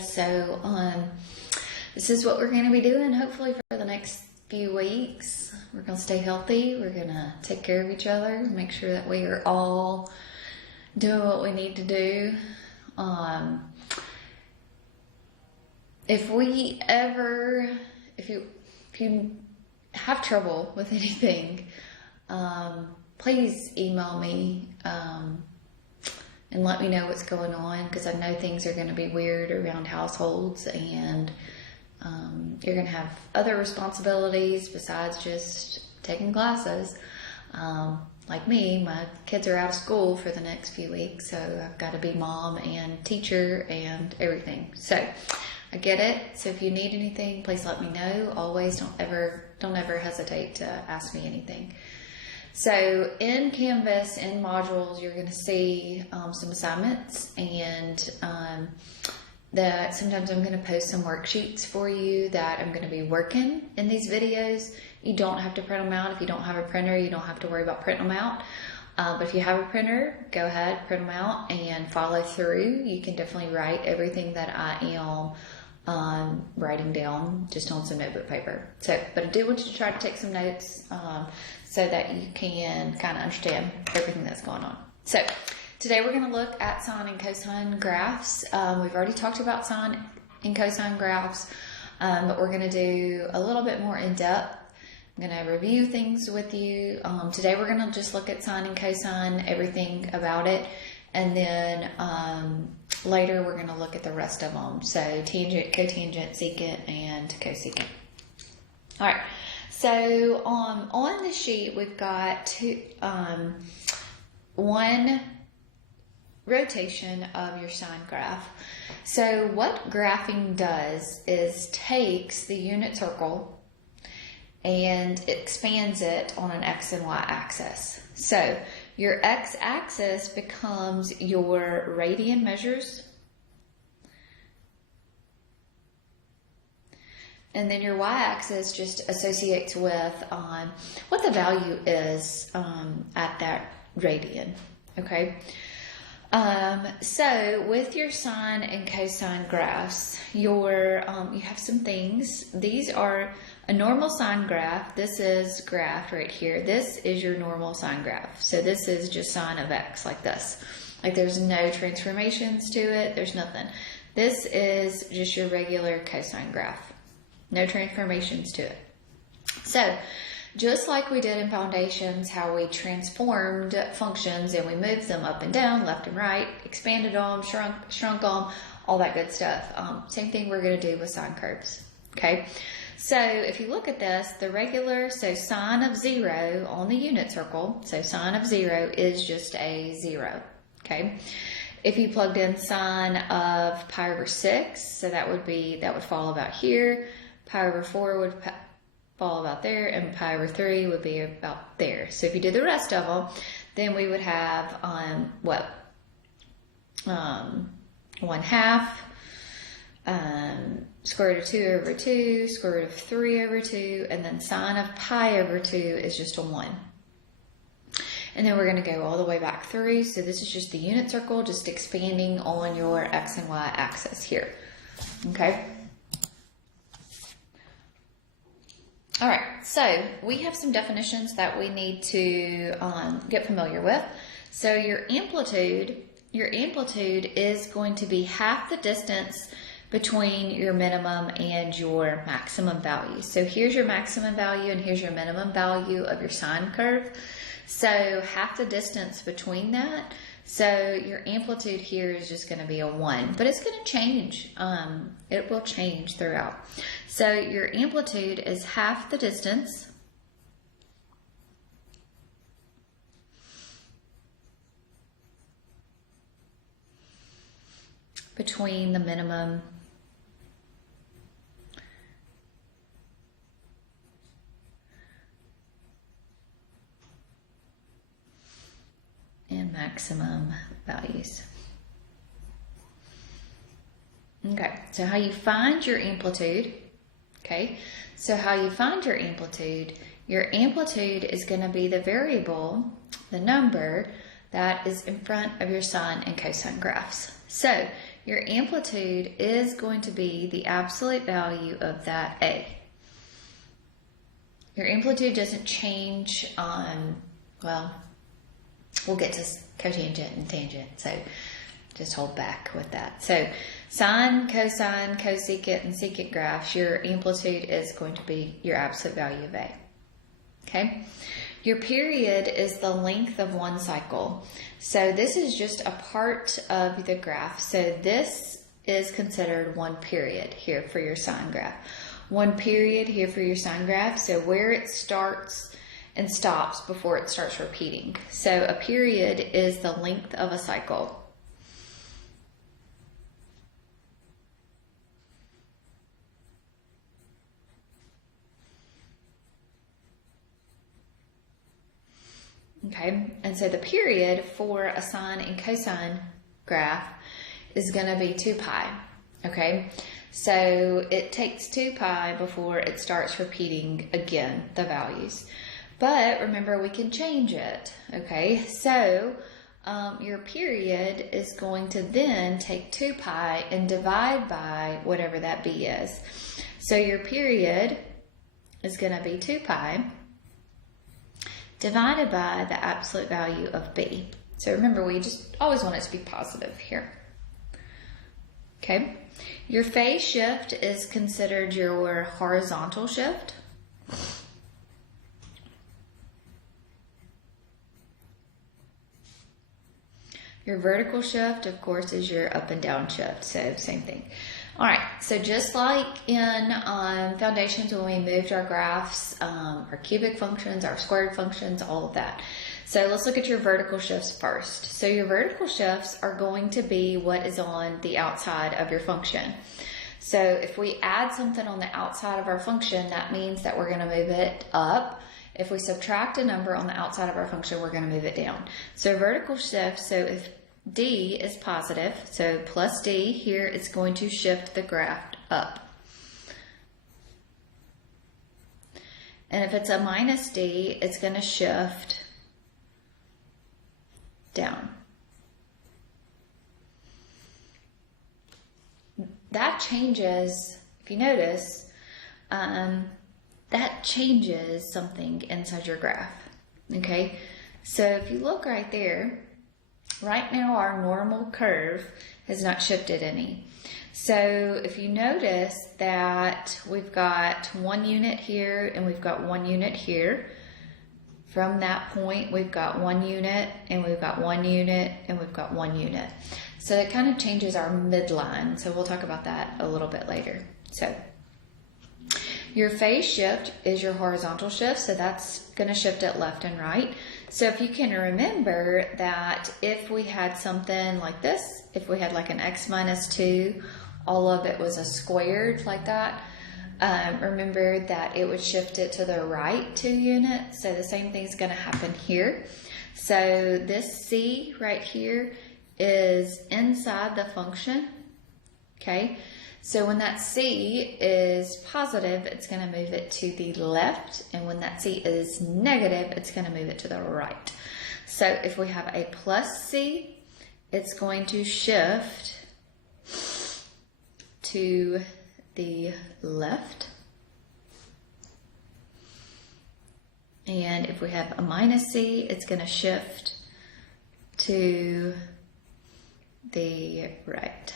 guys. So this is what we're going to be doing hopefully for the next few weeks. We're going to stay healthy. We're going to take care of each other, make sure that we are all doing what we need to do. If you have trouble with anything, please email me and let me know what's going on, because I know things are going to be weird around households, and you're going to have other responsibilities besides just taking classes. Like me, my kids are out of school for the next few weeks, so I've got to be mom and teacher and everything. So I get it. So if you need anything, please let me know. Always don't ever hesitate to ask me anything. So in Canvas, in modules, you're going to see some assignments, and that sometimes I'm going to post some worksheets for you that I'm going to be working in these videos. You don't have to print them out. If you don't have a printer, you don't have to worry about printing them out. But if you have a printer, go ahead, print them out and follow through. You can definitely write everything that I am writing down just on some notebook paper. But I do want you to try to take some notes so that you can kind of understand everything that's going on. So today we're going to look at sine and cosine graphs. We've already talked about sine and cosine graphs, but we're going to do a little bit more in depth. I'm going to review things with you. Today we're going to just look at sine and cosine, everything about it, and then later we're going to look at the rest of them. So tangent, cotangent, secant, and cosecant. All right. So on the sheet we've got one rotation of your sine graph. So what graphing does is takes the unit circle and expands it on an X and Y axis. So your X axis becomes your radian measures, and then your Y axis just associates with what the value is at that radian. Okay. So with your sine and cosine graphs, you have some things. These are a normal sine graph. This is graphed right here. This is your normal sine graph. So this is just sine of X, like this. Like there's no transformations to it. There's nothing. This is just your regular cosine graph. No transformations to it. So just like we did in foundations, how we transformed functions and we moved them up and down, left and right, expanded them, shrunk them, all that good stuff. Same thing we're going to do with sine curves. Okay. So if you look at this, the regular, so sine of 0 on the unit circle, so sine of 0 is just a 0. Okay. If you plugged in sine of pi over 6, so that would fall about here. Pi over 4 would fall about there, and pi over 3 would be about there. So if you did the rest of them, then we would have 1/2 square root of 2 over 2, square root of 3 over 2, and then sine of pi over 2 is just a 1. And then we're going to go all the way back through. So this is just the unit circle, just expanding on your X and Y axis here. Okay. All right, so we have some definitions that we need to get familiar with. So your amplitude is going to be half the distance between your minimum and your maximum value. So here's your maximum value and here's your minimum value of your sine curve. So half the distance between that. So your amplitude here is just going to be a 1, but it's going to change. It will change throughout. So your amplitude is half the distance between the minimum and maximum values. Okay, so how you find your amplitude, okay, so how you find your amplitude is going to be the variable, the number that is in front of your sine and cosine graphs. So your amplitude is going to be the absolute value of that A. Your amplitude doesn't change on, well, we'll get to cotangent and tangent, so just hold back with that. So sine, cosine, cosecant, and secant graphs, your amplitude is going to be your absolute value of A. Okay? Your period is the length of one cycle. So this is just a part of the graph. So this is considered one period here for your sine graph. One period here for your sine graph. So where it starts and stops before it starts repeating. So a period is the length of a cycle. Okay, and so the period for a sine and cosine graph is going to be 2 pi. Okay, so it takes 2 pi before it starts repeating again the values. But remember, we can change it. Okay, so your period is going to then take 2 pi and divide by whatever that b is. So your period is going to be 2 pi divided by the absolute value of b. So remember, we just always want it to be positive here. Okay, your phase shift is considered your horizontal shift. Your vertical shift, of course, is your up and down shift, so same thing. All right, so just like in foundations when we moved our graphs, our cubic functions, our squared functions, all of that. So let's look at your vertical shifts first. So your vertical shifts are going to be what is on the outside of your function. So if we add something on the outside of our function, that means that we're going to move it up. If we subtract a number on the outside of our function, we're going to move it down. So vertical shift, so if D is positive, so plus D here is going to shift the graph up. And if it's a minus D, it's going to shift down. That changes, if you notice, that changes something inside your graph. Okay, so if you look right there, right now our normal curve has not shifted any. So if you notice that we've got 1 unit here and we've got 1 unit here, from that point we've got 1 unit and we've got 1 unit and we've got 1 unit. So it kind of changes our midline. So we'll talk about that a little bit later. So your phase shift is your horizontal shift, so that's going to shift it left and right. So if you can remember that if we had something like this, if we had like an x minus 2, all of it was a squared like that, remember that it would shift it to the right 2 units. So the same thing is going to happen here. So this c right here is inside the function, okay? So when that c is positive, it's going to move it to the left, and when that c is negative, it's going to move it to the right. So if we have a plus c, it's going to shift to the left. And if we have a minus c, it's going to shift to the right.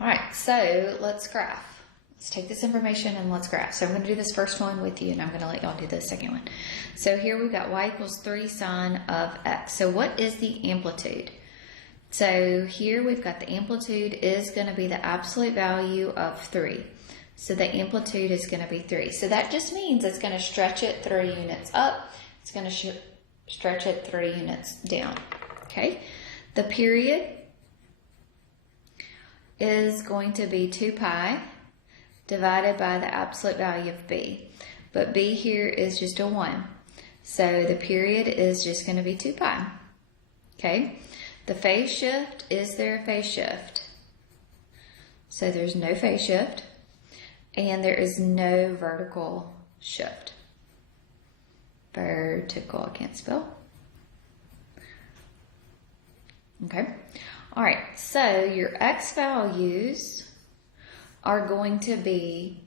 All right, so let's graph. Let's take this information and let's graph. So I'm going to do this first one with you, and I'm going to let y'all do the second one. So here we've got y equals 3 sine of x. So what is the amplitude? So here we've got the amplitude is going to be the absolute value of 3. So the amplitude is going to be 3. So that just means it's going to stretch it 3 units up. It's going to stretch it 3 units down. Okay. The period is going to be 2 pi divided by the absolute value of b. But b here is just a 1. So the period is just going to be 2 pi. Okay. The phase shift, is there a phase shift? So there's no phase shift. And there is no vertical shift. vertical. I can't spell. Okay. All right. So your x values are going to be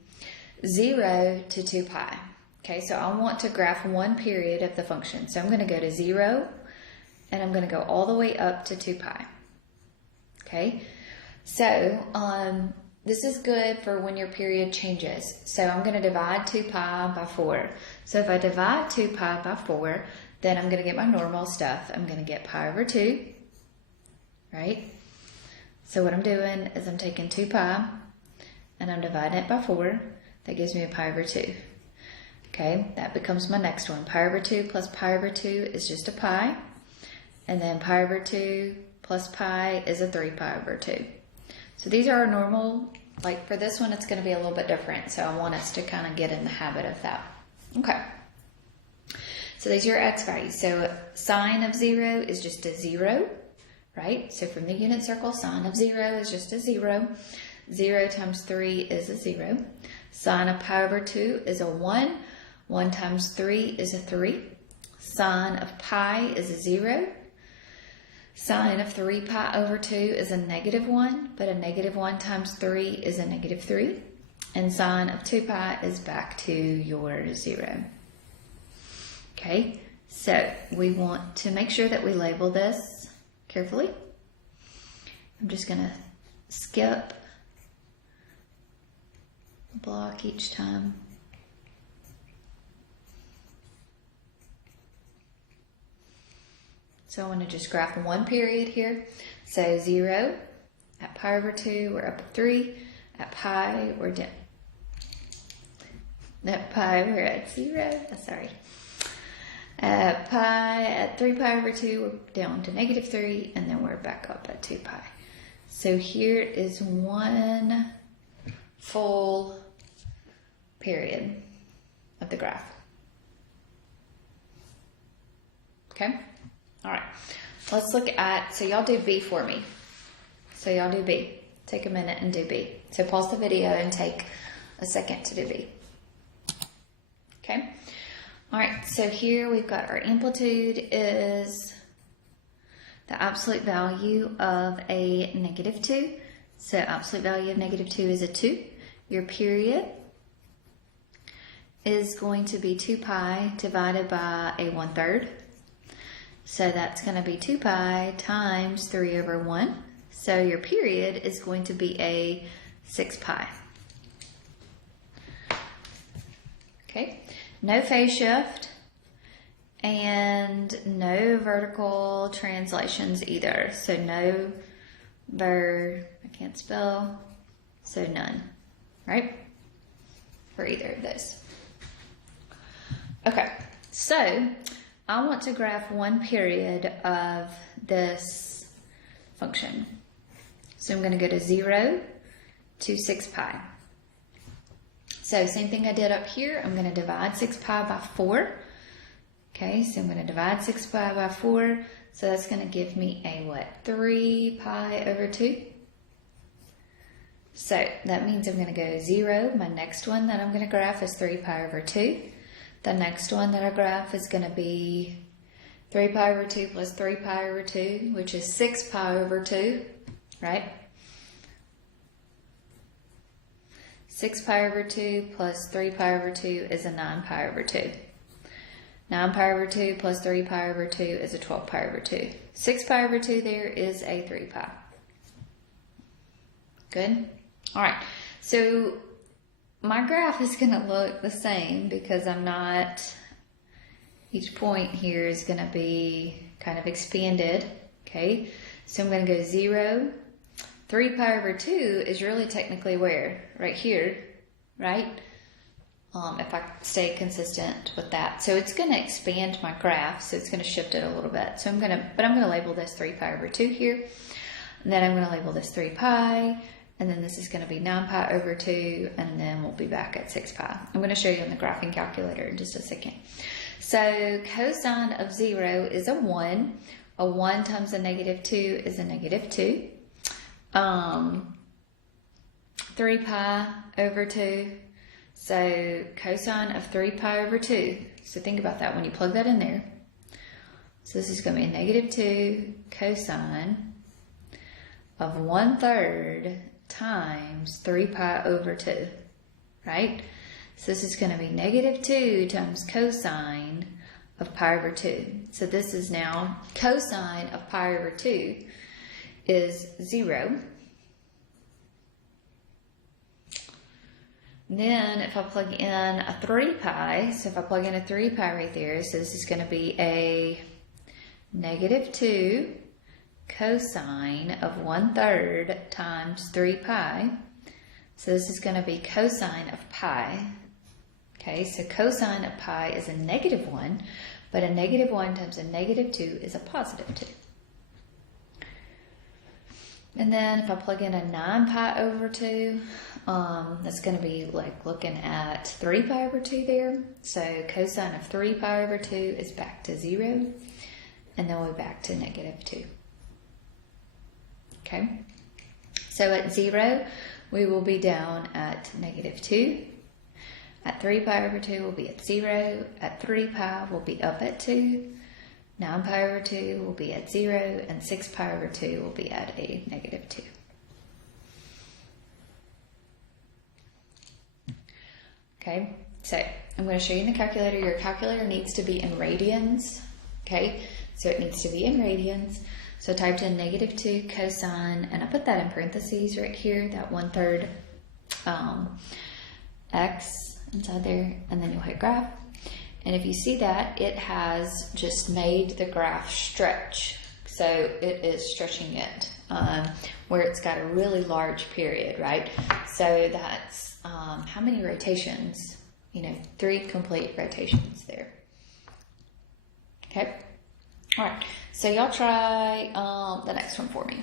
0 to 2 pi. Okay. So I want to graph one period of the function. So I'm going to go to 0 and I'm going to go all the way up to 2 pi. Okay. So, this is good for when your period changes. So I'm going to divide 2 pi by 4. So if I divide 2 pi by 4, then I'm going to get my normal stuff. I'm going to get pi over 2, right? So what I'm doing is I'm taking 2 pi and I'm dividing it by 4. That gives me a pi over 2. Okay, that becomes my next one. Pi over 2 plus pi over 2 is just a pi. And then pi over 2 plus pi is a 3 pi over 2. So these are our normal, like for this one, it's going to be a little bit different. So I want us to kind of get in the habit of that. Okay. So these are your x values. So sine of 0 is just a 0, right? So from the unit circle, sine of 0 is just a 0. 0 times 3 is a 0. Sine of pi over 2 is a 1. 1 times 3 is a 3. Sine of pi is a 0. Sine of 3 pi over 2 is a -1, but a -1 times 3 is a -3. And sine of 2 pi is back to your 0. Okay, so we want to make sure that we label this carefully. I'm just going to skip a block each time. So I want to just graph one period here. So 0, at pi over 2, we're up at 3. At pi, we're down. At pi, we're at 0. Sorry. At pi, at 3 pi over 2, we're down to -3, and then we're back up at 2 pi. So here is one full period of the graph. Okay? All right, let's look at, so y'all do B for me. So y'all do B. Take a minute and do B. So pause the video and take a second to do B. Okay. All right, so here we've got our amplitude is the absolute value of a -2. So absolute value of -2 is a 2. Your period is going to be 2 pi divided by a 1/3. So that's going to be 2 pi times 3 over 1. So your period is going to be a 6 pi. Okay, no phase shift and no vertical translations either. So no I can't spell, so none, right? For either of those. Okay, so I want to graph one period of this function. So I'm going to go to 0 to 6 pi. So same thing I did up here. I'm going to divide 6 pi by 4. Okay, so I'm going to divide 6 pi by 4. So that's going to give me a what? 3 pi over 2. So that means I'm going to go 0. My next one that I'm going to graph is 3 pi over 2. The next one that I graph is going to be 3 pi over 2 plus 3 pi over 2, which is 6 pi over 2, right? 6 pi over 2 plus 3 pi over 2 is a 9 pi over 2. 9 pi over 2 plus 3 pi over 2 is a 12 pi over 2. 6 pi over 2 there is a 3 pi. Good? All right. So my graph is going to look the same because each point here is going to be kind of expanded. Okay. So I'm going to go 0. 3 pi over 2 is really technically where? Right here, right? If I stay consistent with that. So it's going to expand my graph. So it's going to shift it a little bit. So I'm going to label this 3 pi over 2 here. And then I'm going to label this 3 pi. And then this is going to be 9 pi over 2. And then we'll be back at 6 pi. I'm going to show you on the graphing calculator in just a second. So cosine of 0 is a 1. A 1 times a -2 is a -2. 3 pi over 2. So cosine of 3 pi over 2. So think about that when you plug that in there. So this is going to be a negative 2 cosine of 1/3 times 3 pi over 2, right? So this is going to be negative 2 times cosine of pi over 2. So this is now cosine of pi over 2 is 0. Then if I plug in a 3 pi, so if I plug in a 3 pi right there, so this is going to be a negative 2 cosine of 1/3 times 3 pi. So this is going to be cosine of pi. Okay, so cosine of pi is a negative 1, but a negative 1 times a negative 2 is a positive 2. And then if I plug in a 9 pi over 2, that's going to be like looking at 3 pi over 2 there. So cosine of 3 pi over 2 is back to 0, and then we're back to negative 2. Okay, so at 0, we will be down at negative 2. At 3 pi over 2, we'll be at 0. At 3 pi, we'll be up at 2. 9 pi over 2 will be at 0, and 6 pi over 2 will be at a negative 2. Okay, so I'm going to show you in the calculator. Your calculator needs to be in radians. Okay, so it needs to be in radians. So I typed in negative 2 cosine, and I put that in parentheses right here, that 1/3 x inside there, and then you'll hit graph. And if you see that, it has just made the graph stretch. So it is stretching it where it's got a really large period, right? So that's how many rotations? 3 complete rotations there. Okay. All right. So y'all try the next one for me.